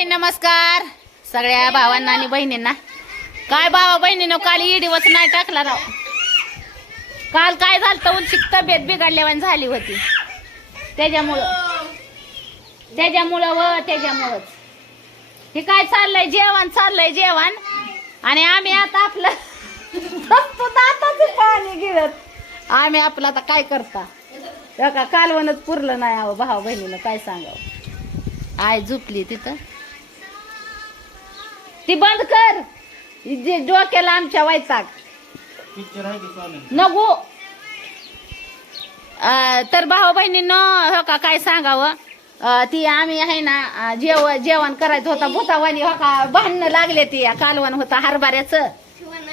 हाय नमस्कार. सगळ्या भावांना आणि बहिणींना. काय भावा बहिणीनं काल इडीवच नाही टाकला राव. काल काय झालं तर उलशी तब्येत बिघडल्यावानी झाली होती. त्याच्यामुळं. त्याच्यामुळं व त्याच्यामुळंच. हे काय चाललंय जेवण चाललंय जेवण. आणि आम्ही आता आपलं दाताचं पाणी गिळत. आम्ही आपलं आता काय करता? का कालवणच पुरलं नाही अहो भाऊ बहिणीनं काय सांगावं? आय झोपली तिथं. ती बंद कर. जे डोक्याला आमच्या वैताग. पिक्चर आहे की चालेल नको. अं, तर भाऊ बहिणीनं हो का काय सांगावं? अं, ती आम्ही आहे ना अं, जेव जेवण करायचं होता भूतावानी हो का भांडणं लागले ती कालवण होता हरभऱ्याचं.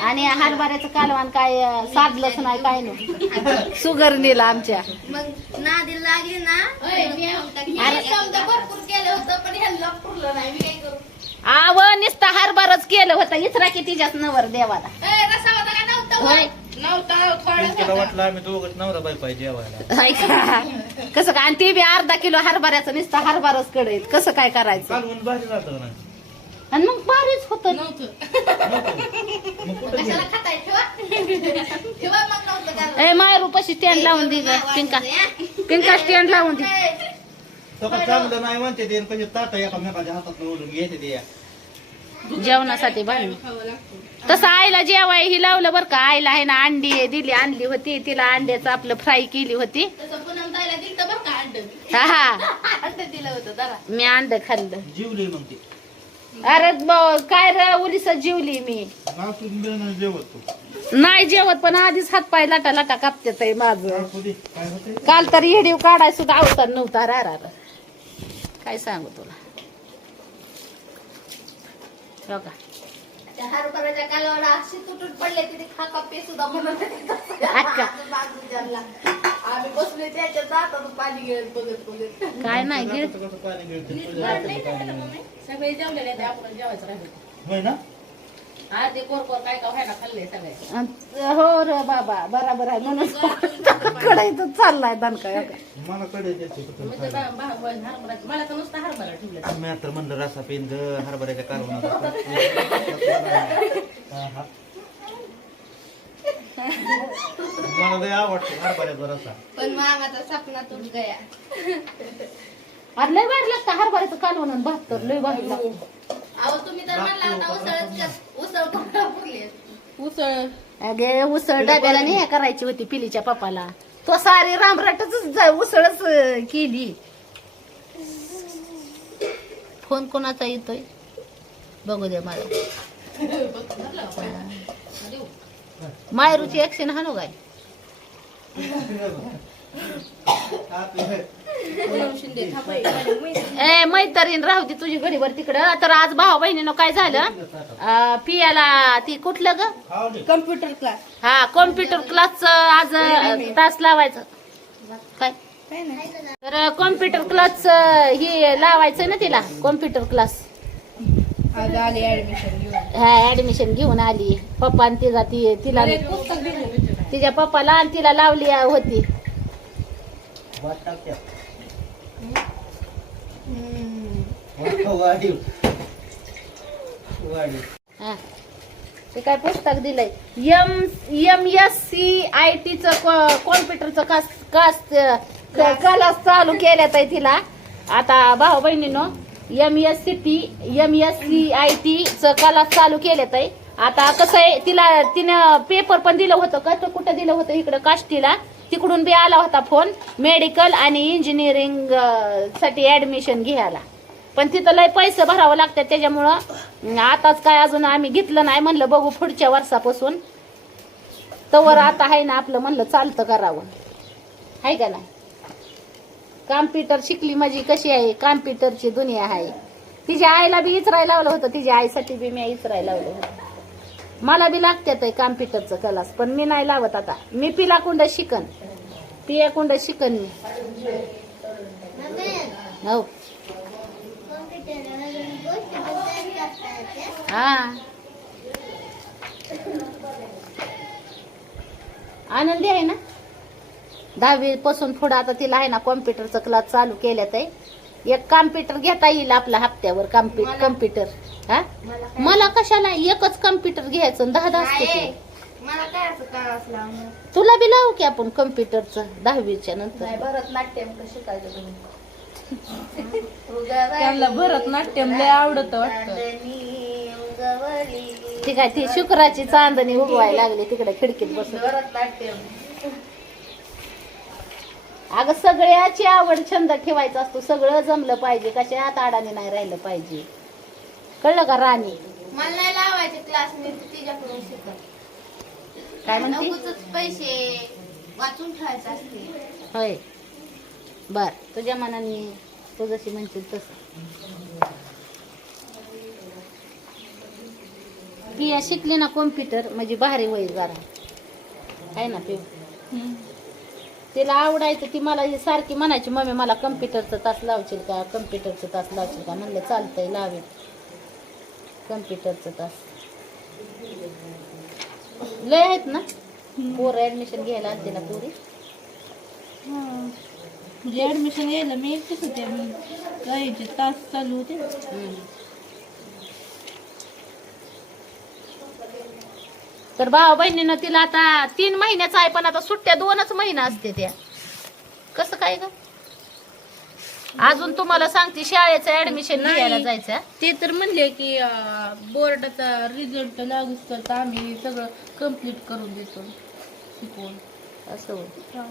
आणि हरभऱ्याचं कालवण काय अं, साधलंच नाही काय नाही. सुगर नेलं आमच्या. मग नादी लागली ना अरे. समजा भरपूर केलं होतं पण ह्यांना पुरलं नाही मी काय करू? आव नुसतं हरभरच केलं होतं. इचरा की तिच्याच नवर देवाला. ए, रस्सा होता का? नव्हता होय. नव्हता थोडं तिला वाटलं आम्ही दोघच नवरा बाई पाहिजे जेवायला. हाय का? कसं काय? आणि ते बी अर्धा किलो हरभऱ्याचं नुसतं हरभरच कडे कसं काय करायचं? ना आणि मग बारीच होत. मग कुठं गेलं? नव्हतं का ए मायरू पशी स्टँड लावून दे ग पिंका. पिंका स्टँड लावून दे. तो का चांगलं नाही म्हणते ते कधी ताट एकामेकाच्या हातात ओढून घेते ते. जेवणासाठी बाहेर तसं आईला जेवाय ही लावलं बरं का. आईला आहे ना अंडी दिली आणली होती. तिला अंड्याचं आपलं फ्राय केली होती. तसं पुन्हा जायला दिलं तर बरं का अंड. हा हा. मी अंड खाल्लं. जीवली मग ती. अरे ब- काय र उलीस जीवली मी. नाही जेवत पण आधीच हात पाय लाटा लाटा कापतेत आहे माझं काल तर येडीव काढाय सुद्धा अवतार नव्हता. रा. काय सांगू तुला हो का अशी तुटून पडले तिथे खा कप्पे सुद्धा म्हणत होते. अक्का. बाजू ज्यांना. आम्ही त्याच्या दातात पाणी बघत बघत काय नाही गिळ. सगळे जेवलेले आहेत आपण जेवायचं राहिलं होय ना हो र बाबा बराबर आहे. म्हणून कडायचं चाललाय दणका हो का. मला कडे कुठं म्हणजे तर नुसतं हरभरा ठेवलं मी आता म्हणलं रसा पेन ग हरभऱ्याच्या कालवणात मला लय आवडतो हरभऱ्याचा रसा. पण मामाचा सपना तुट गया. अरे लय भारी लागतं हरभऱ्याचं कालवण भात तर लय लागतं. अहो तुम्ही तर म्हणला आता उसळच कर उसळ कोणता पुरले उसळ. अगे उसळ डब्याला नाही हे करायची होती पिलीच्या पप्पाला. तो सारी रामराटच उसळच अं, केली. फोन कोणाचा येतोय? बघू दे मला. मायरूची ऍक्शन हाणू काय? ए मैत्रीण राहू दे तुझी घडीवर तिकडं. तर आज भाऊ बहिणीनं काय झालं? अं, पियाला ती कुठलं ग? Computer class. हा कॉम्प्युटर क्लासच आज तास लावायचं. काय? तर कॉम्प्युटर क्लास हे लावायचं ना तिला कॉम्प्युटर क्लास. आज आले ऍडमिशन घेऊन. हा ऍडमिशन घेऊन आली. पप्पा आणि तिला ती तिला तिच्या पप्पाला आणि तिला लावली होती. हा. ते काय पुस्तक दिलंय? M M S C I टीचं कॉम्प्युटरचं कास कास क्लास चालू केल्यात आहे तिला. आता भाऊ बहिणीनं M S C T M S C I टीचं क्लास चालू केल्यात आहे आता कसं आहे तिला तिनं पेपर पण दिलं होतं का? कुठं दिलं होतं? इकडं काष्टीला. तिकडून बी आला होता फोन मेडिकल आणि इंजिनिअरिंगसाठी ऍडमिशन घ्यायला. पण तिथं लय पैसे भरावं लागतात त्याच्यामुळं आताच काय अजून आम्ही घेतलं नाही म्हणलं बघू पुढच्या वर्षापासून. तवर आता आहे ना आपलं म्हणलं चालतं करावं. आहे का नाही? कॉम्प्युटर शिकली माझी कशी आहे? कॉम्प्युटरची दुनिया आहे. तिच्या आईला बी इचरायला लावलं होतं तिच्या आईसाठी बी मी इचरायला लावलं होतं. मला बी लागत्यात आहे कॉम्प्युटरचं क्लास पण मी नाही लावत आता. मी पिला कुंड शिकन. पिया कुंड शिकन मी. हो. हा. आनंदी आहे ना? दहावी पासून पुढं आता तिला आहे ना कॉम्प्युटरचा क्लास चालू केल्यात आहे. एक कॉम्प्युटर घेता येईल आपल्या हप्त्यावर मला- कम्प्युटर हा? मला कशाला एकच कम्प्युटर घ्यायचं आणि दहा दहा असते नाही. ते. मला काय असं काय असलं तुला बी लावू की आपण कम्प्युटरचं दहावीच्या नंतर? नाही भरतनाट्यम कसं शिकायचं तुम्ही? त्यांना भरतनाट्यम लय आवडतं वाटतं. ती शुक्राची चांदणी उगवायला लागली तिकडे खिडकीत बसून भरतनाट्यम. अगं सगळ्याची आवड छंद ठेवायचा असतो. सगळं जमलं पाहिजे. कशात अडाणी नाही राहिलं पाहिजे. कळलं का राणी? मला नाही लावायचे क्लास मी तिच्याकडून शिकत. काय म्हणते? पैसे वाचून ठेवायचे असते. होय. बर तुझ्या मनाने तू जशी म्हणशील तसं. पिया शिकली ना कॉम्प्युटर म्हणजे भारी वय जरा. आहे ना पिऊ. तिला आवडायचं ती मला ही सारखी म्हणायची मम्मी मला कम्प्युटरचं तास लावशील का? कम्प्युटरचं तास लावशील का? म्हणलं चालतंय लावेल कम्प्युटरचं तास. लय आहेत ना? पोरं ऍडमिशन घ्यायला आलते ना पोरी. म्हणजे ऍडमिशन घ्यायला मी एकटीच होते तास चालू होते. तर भावा बहिणीनं तिला आता तीन महिन्याचा आहे पण आता सुट्ट्या दोनच महिना असते त्या कसं काय ग अजून तुम्हाला सांगते शाळेचं ऍडमिशन नाही. घ्यायला जायचं? ते तर म्हणले की अं, बोर्डाचा रिझल्ट लागूच करता आम्ही सगळं कंप्लीट करून देतो शिकवून असं होय.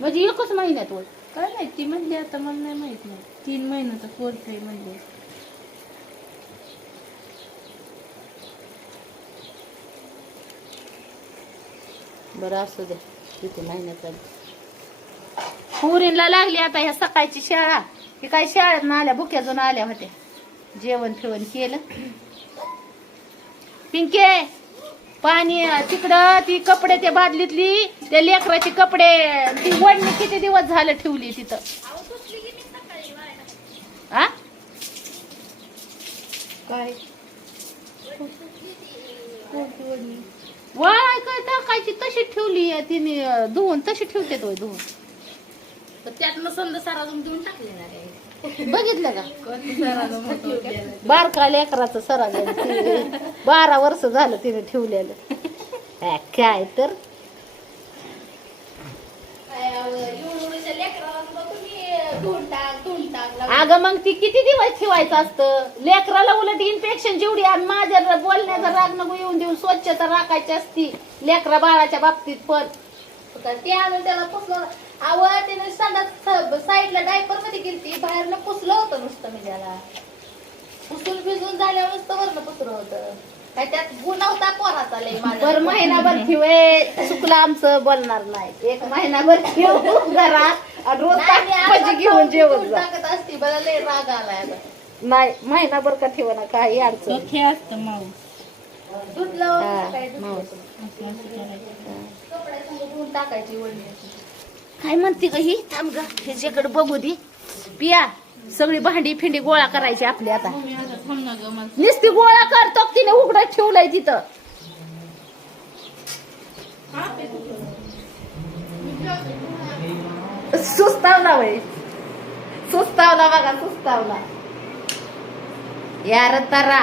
म्हणजे एकच महिन्यात होय काय नाही ती म्हणली आता मला नाही माहीत नाही तीन महिन्याचा कोर्स आहे म्हणजे बरं असू दे. किती महिन्यात आली पुरीला लागली आता ह्या सकाळची शाळा. ही काय शाळेत आल्या भुक्याजून आल्या होत्या. जेवण फिवण केलं. पिंके पाणी तिकडं ती कपडे त्या बादलीतली त्या लेकराची कपडे ती वडणी किती दिवस झालं ठेवली तिथं? आ? काय? कोणती वडणी? वाळ काय टाकायची तशी ठेवली आहे तिने धुवून तशी ठेवते तो धुवून. तर त्यातनं समजा देऊन बघितलं का? बारका लेकराचं बारा वर्ष झालं तिने ठेवलेलं. काय तर. लेकराला तुम्ही अगं मग ती किती दिवस ठेवायचं असतं? लेकराला उलट इन्फेक्शन जेवढी आणि माझ्या बोलण्याचा राग नको येऊन देऊन स्वच्छता राखायची असती लेकरा बाळाच्या बाबतीत पण. तर ते आणून त्याला पुसलं. आवड त्याने संडास साईडला डायपरमध्ये गेलती बाहेरनं पुसलं होतं नुसतं मी त्याला. पुसून भिजून झाल्यावर नुसतं वरनं पुसलं होतं. काय त्यात गुन्हा होता पोराचा लय माझ्या. बर महिनाभर ठेवे. चुकलं आमचं बोलणार नाही. एक महिनाभर ठेवू घरात आणि रोज नाही, मी भजी आता घेऊन जेवत धुवून जा. टाकत असती मला लय राग आलाय आता. नाही महिनाभर का ठेवा ना काही तो अडचण खे असतं हा, काय. असं असं करायचं. टाकायची म्हणते ग ही? थांब ग ह्याच्याकडे बघू दे. पिया सगळी भांडी फिंडी गोळा करायची आपली आता. नुसती गोळा करतो तिने उघडत ठेवलंय तिथं. सुस्तावला वय सुस्तावला बघा सुस्तावला. यार तारा.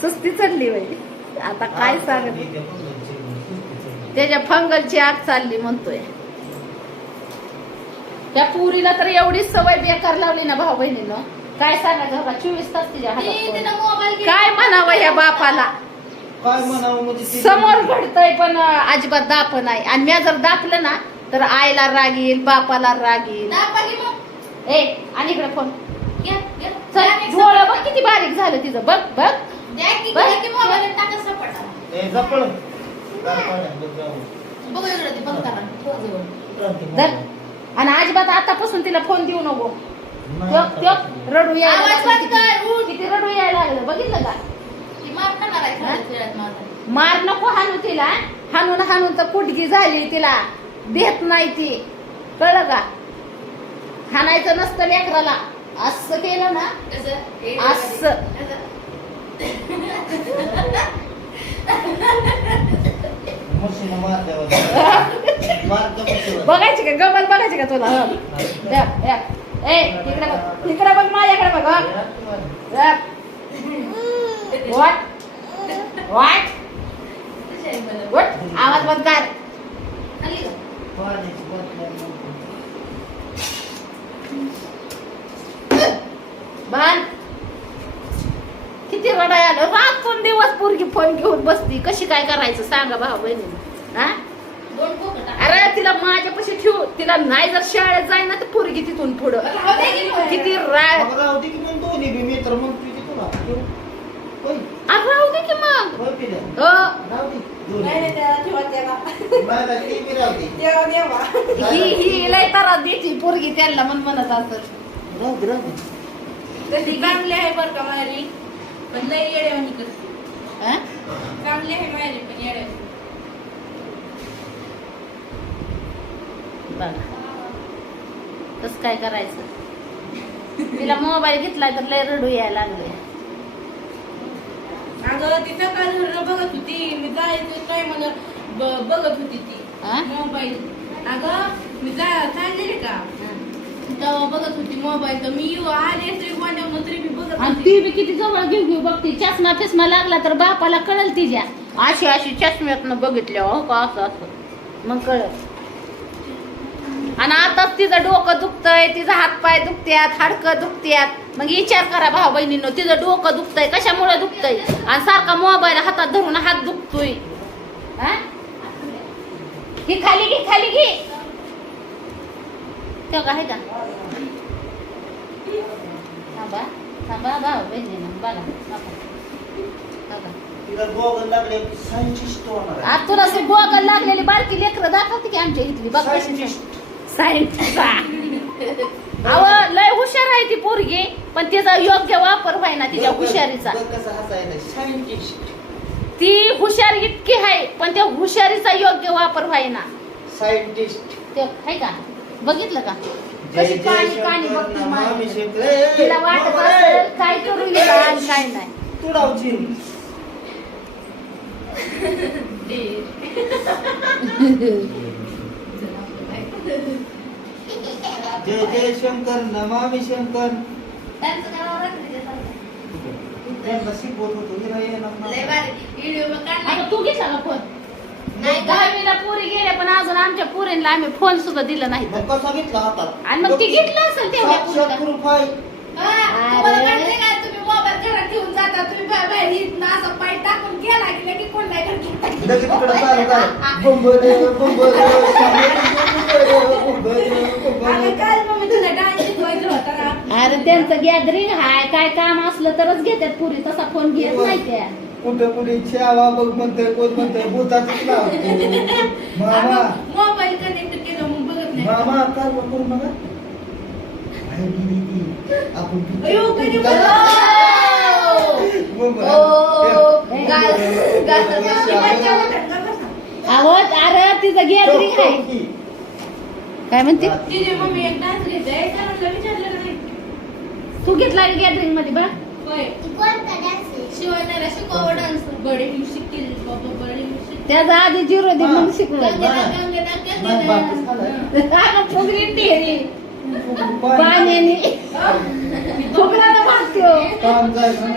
सुस्ती चढली वय आता काय सांगत त्याच्या फंगलची आग चालली म्हणतोय. त्या पुरीला तर एवढी सवय बेकार लावली ना भाऊ बहिणीनं. काय सांगायचं चोवीस तास तिच्या हातात. काय म्हणावं ह्या बापाला काय म्हणावं म्हणजे ती- समोर घडतंय पण अजिबात दाप नाही आणि मी जर दापलं ना तर आईला राग येईल बापाला राग येईल. ए आणि इकडे फोन. चल डोळं बघ. किती बारीक झालं तिचं बघ. ए, जा. जा जाऊ. बघू धर. आणि अजिबात आतापासून तिला फोन देऊ नको त्योक, त्योक, रडू यायला आवाज लागलं बंद कर, किती. उठ. किती रडू यायला लागलं बघितलं का ती मार खाणार आहे खेळत खेळत माझा. मार नको हाणू तिला हाणून हाणून तर कुटगी झाली तिला देत नाही ती कळलं का हाणायचं नसतं लेकराला असं केलं ना कसं? हे असं. कसं? म्हशीवर. बघायची का गमत बघायची का तुला हं. या, या. ए इकडे बघ इकडे बघ माझ्याकडे बघ. What? What? What? आवाज बंद कर. बंद किती रडाय आलं रात्र दिवस पोरगी फोन घेऊन बसती कशी काय करायचं सांगा भाऊ बहिणी हा अरे तिला माझ्यापाशी ठेवू तिला नाही जर शाळेत जाई ना तर पोरगी तिथून पुढं राहू दे की मग. किती राय मग राहू दे की मग दोन्ही बी मित्र मग तुझी तुला ठेव. होय, अरे राहू दे की मग होय पिल्या. हो राहू दे. दोन्ही. नाही, नाही, ती बी राहू दे. ही ही लय त्रास देते पोरगी त्यांना मन म्हणत असत राहू दे, राहू दे. ती चांगली आहे बरं का मायरी पण लय येड्यावानी करते हा? चांगली आहे मायरी पण येड्यावानी बघा. कसं काय करायचं? तिला मोबाईल घेतलाय तर लय रडू यायला लागले. अगं ती सकाळ बघत होती. मी जायचं काय मला बघत होती ती? मोबाईल अगं मी जा चाललेले का? तेव्हा बघत होती मोबाईल तर मी येऊ आले तरी तरी मी बघत आणि होती. ती बी किती जवळ घेऊ घेऊ बघते. चष्मा फिस्मा लागला तर बापाला कळल तिच्या. अशी अशी चष्म्यातनं बघितल्या हो का? असं असं. मग कळल. आणि आताच तिचं डोकं दुखतंय तिचं हातपाय दुखत्यात हाडकं दुखत्यात. मग विचार करा भाऊ बहिणींनो तिचं डोकं दुखतंय कशामुळे दुखतंय? आणि सारखा मोबाईल हातात धरून हात दुखतोय. हा? खाली घे खाली घे. आहे का थांबा थांबा भाऊ बहिणीनं बघा बघा. बघा. तिला गोगल लागलेली बारकी लेकरं दाखवते की आमच्या इथली? बघ कशी सायंटिस्ट. सायन्स अव लय हुशार आहे ती पोरगी पण तिचा योग्य वापर व्हायना तिच्या बघ, बघ, हुशारीचा ती हुशार इतकी आहे पण त्या हुशारीचा योग्य वापर व्हायना. सायंटिस्ट ते आहे का? बघितलं का? कशी काणी शंकर बघते तिला वाटत. असेल काय करू आणि काय नाही. जय जय शंकर नमामि शंकर. त्यांचं तू घेतला का फोन. नाही का? दहावीला पुरी गेल्या पण अजून आमच्या पुरीला आम्ही फोन सुद्धा दिला नाही. मग कसा घेतला हातात? आणि मग ती घेतलं असेल आहे. हा, लगेच तिकडं चालू. बुंबरे, बुंबरे, बुंबरे, अरे त्यांचं गॅदरिंग हाय. काय काम असलं तरच घेतात पुरी. तसा फोन घेत नाही त्या. कुठं कुठे छावा बघ म्हणतोय कोण म्हणतोय मामा. मोबाईल कनेक्ट केलं मग बघत नाही. मामा काय करू. आपण. आवाज अरे तिचं गॅदरिंग आहे. काय म्हणते? तू घेतला गॅदरिंगमध्ये बघ. होय. शिवायला शिकवा डान्स बडे म्युझिक केली बाबा बडे म्युझिक त्याचा आधी झिरो दे पाण्याने फुगराला जायचं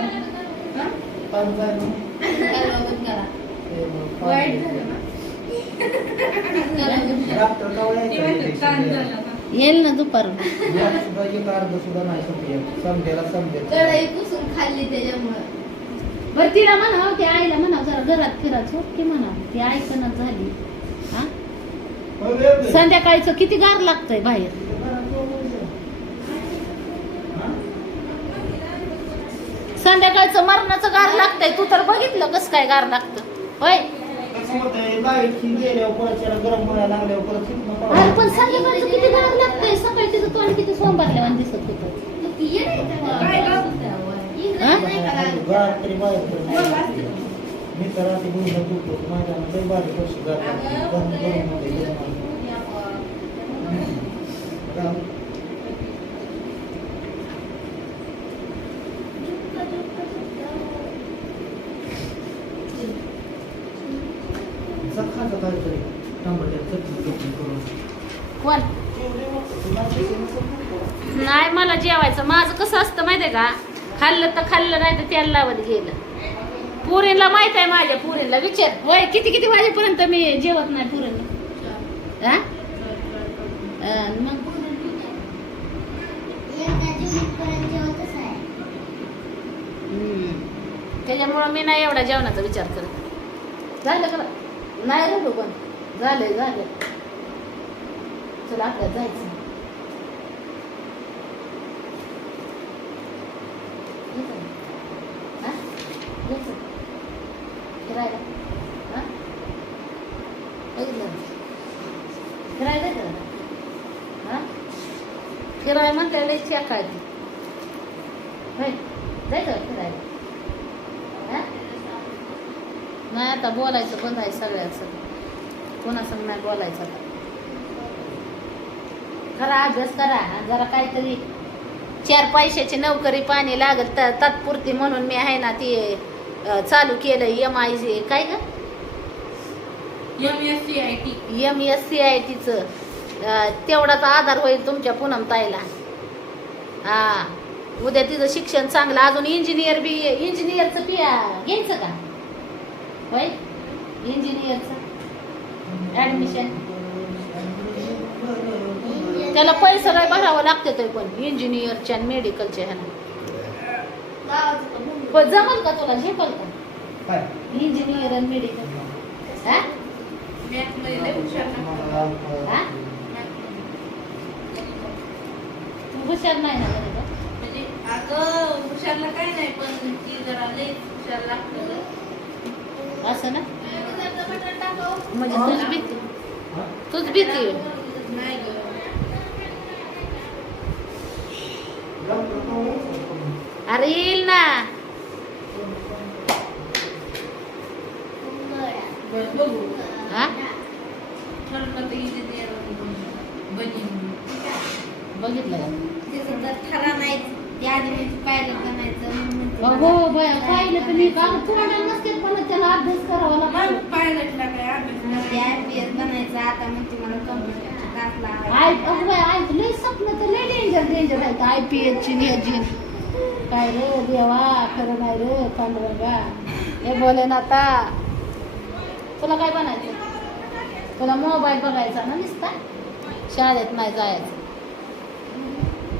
वाईट झालं येईल ना दुपार खाल्ली त्याच्यामुळं. बर तिला म्हणावं त्या आईला म्हणावं जरा घरात फिरायचं. हो की म्हणावं. ती ऐकणच झाली. हा? संध्याकाळचं किती गार लागतंय बाहेर? संध्याकाळचं मरणाचं गार लागतंय. तू तर बघितलं कसं काय गार लागतं. होय? ही गेल्यावर परत त्याला गरम व्हायला लागल्यावर परत अरे. पण संध्याकाळचं किती गार लागतंय सकाळी तिचं तोंड किती सोमवारल्यावान दिसत होतं? गार तरी बाहेर पडत. मी तर रात्री गुंड दुखतो माझ्या लय बारीक वर्षी गार लागते. गरम गरम गरम. गरम. जखा काहीतरी चटणी करून कोण? नाही मला जेवायचं. माझं कसं असतं माहितीये का? खाल्लं तर खाल्लं नाही तर त्याला लावत गेलं. पुरीला माहीत आहे माझ्या पुरीला विचार. वय किती किती वाजेपर्यंत मी जेवत नाही पुरीला मग? त्याच्यामुळं मी नाही एवढा जेवणाचा विचार करत. झालं का नाही रडू पण झालंय झालं. चला आपल्याला जायचं. येतं फिरायला. हां? फिरायला जायचं का? म्हणते लई चेक आहे होय? जायचं का फिरायला हा? नाही आता बोलायचं बंद आहे सगळ्या सगळं कोणासंग नाही बोलायचं आता. करा अभ्यास करा जरा काहीतरी चार पैशाची नोकरी पाणी लागत ता- तात्पुरती म्हणून मी आहे ना ती चालू केलं एम आय काय ग? M S C I T M S C I टीचं तेवढाच आधार होईल तुमच्या पूनम ताईला. हा. उद्या तिचं शिक्षण चांगलं. अजून इंजिनियर बी इंजिनियरचं पिया घ्यायचं का? होय? इंजिनियरचं ऍडमिशन त्याला पैसा काय भरावं लागते ते पण इंजिनियरच्या आणि मेडिकलच्या ह्याला. पण जमल का तुला? झेपल का काय? इंजिनियर आणि मेडिकल हा. हा? तू हुशार नाही ना? म्हणजे अगं हुशारला काय नाही पण ती जरा लय हुशार लागतं. असं ना? म्हणजे तूच भीती? तूच भीती? अरे येईल ना. हा? बघितलं पाहिलं हो पाहिलं त्याला अभ्यास करावा मग लागतो पायलटला काय अभ्यास बनायचं आता क्लास लावायचा. आय अगं बाई, आय लय स्वप्न तर लय डेंजर डेंजर आहेत आय पी ची नियोजन? काय रे देवा खरं नाही रे पांडुरंगा. हे बोले ना आता. तुला काय बनायचं? तुला मोबाईल बघायचा ना नुसता? शाळेत नाही जायचं.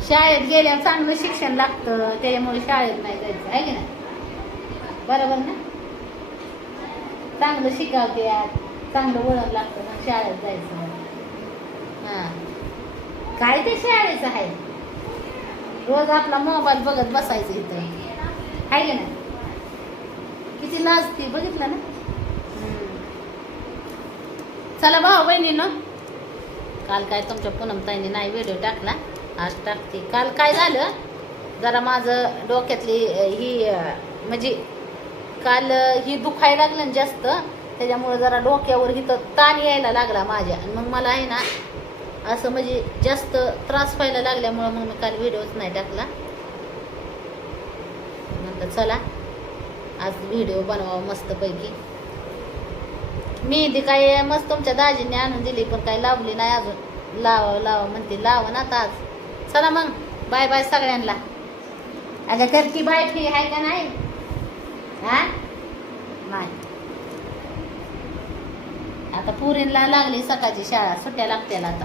शाळेत गेल्यावर चांगलं शिक्षण लागतं त्याच्यामुळे शाळेत नाही जायचं. आहे की नाही? बरोबर ना? चांगलं शिकावत्यात चांगलं वळण लागतं ना शाळेत जायचं. हां. काय ते शाळेचं आहे? रोज आपला मोबाईल बघत बसायचं इथं. आहे की नाही? किती लाजती बघितलं ना? चला भाऊ बहिणी ना काल काय तुमच्या पूनम ताईने नाही व्हिडिओ टाकला. आज टाकते. काल काय झालं? जरा माझं डोक्यातली ही म्हणजे काल ही दुखायला लागलं ना जास्त त्याच्यामुळे जरा डोक्यावर इथं ताण यायला लागला माझ्या. आणि मग मला आहे ना असं म्हणजे जास्त त्रास व्हायला लागल्यामुळं मग मी काल व्हिडिओच नाही टाकला. म्हटलं चला आज व्हिडिओ बनवावा मस्तपैकी. मेहंदी काय मस्त तुमच्या दाजीने आणून दिली पण काही लावली नाही अजून. लावा लावा म्हणते लावा ना आता आज. चला मग बाय बाय सगळ्यांना. अगं घरची बाय फी आहे का नाही? हा? नाही. आता पुरीला लागली सकाळची शाळा सुट्ट्या लागत्याला आता.